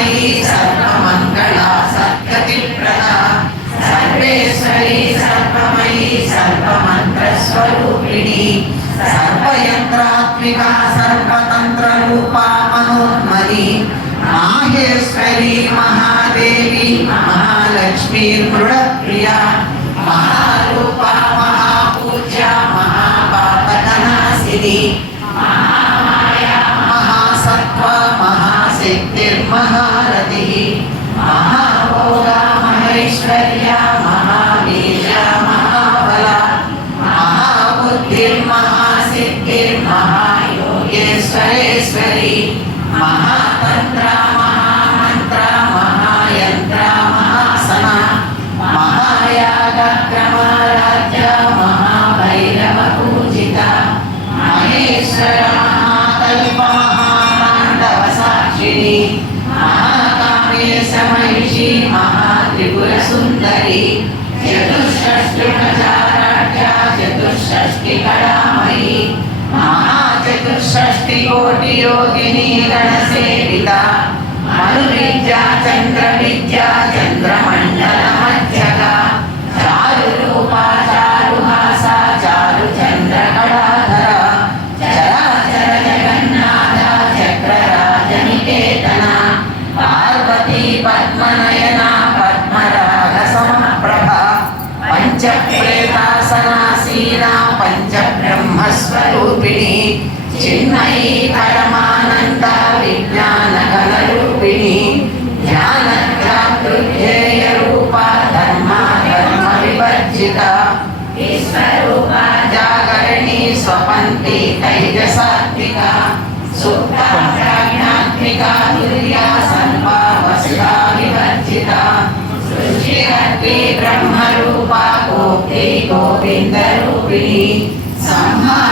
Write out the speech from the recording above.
सर्वमयी सर्वमङ्गला सद्गतिप्रदा सर्वेश्वरी सर्वमयी सर्वमन्त्रस्वरूपिणी सर्वयन्त्रात्मिका सर्वतन्त्ररूपा मनोन्मयी माहेश्वरी महादेवी महालक्ष्मी मृडप्रिया महारूपा महापूज्या महापातकनाशिनी महामाया महासत्त्वा महासिद्धिर्महारतिः महाभोगा महेश्वर्या महावीर्या महाबला महाबुद्धिर्महासिद्धिर्महायोगेश्वरेश्वरी महातन्त्रा महामन्त्रा महायन्त्रा महासना महायागक्रमाराध्या महाभैरवपूजिता महेश्वर महाकल्प महाताण्डवसाक्षिणी महाकामेशमहिषी महात्रिपुरसुन्दरी चतुष्षष्टिप्रचाराढ्या चतुष्षष्टिकलामयी महाचतुष्षष्टिकोटियोगिनी गणसेविता मनुविद्या चन्द्रविद्या चन्द्रमण्डलमध्यगा चारुरूपा चारुहासा चारुचन्द्रकलाधरा चराचर जगन्नाथा चक्रराजनिकेतना पार्वती पद्मनयना पद्मरागसमप्रभा पञ्चप्रेतासनासीना पञ्चब्रह्मस्वरूपिणी चिन्मयी परमानन्दा विज्ञानघनरूपिणी ज्ञानध्यातृध्येयरूपा धर्मा धर्मविवर्जिता ईश्वरूपा जागरिणी स्वपन्ती तैजसात्विका सुप्ता प्राज्ञात्मिका तुर्या सर्वावस्था विवर्जिता सृष्टिकर्त्री ब्रह्मरूपा गोप्त्री गोविन्दरूपिणी संहार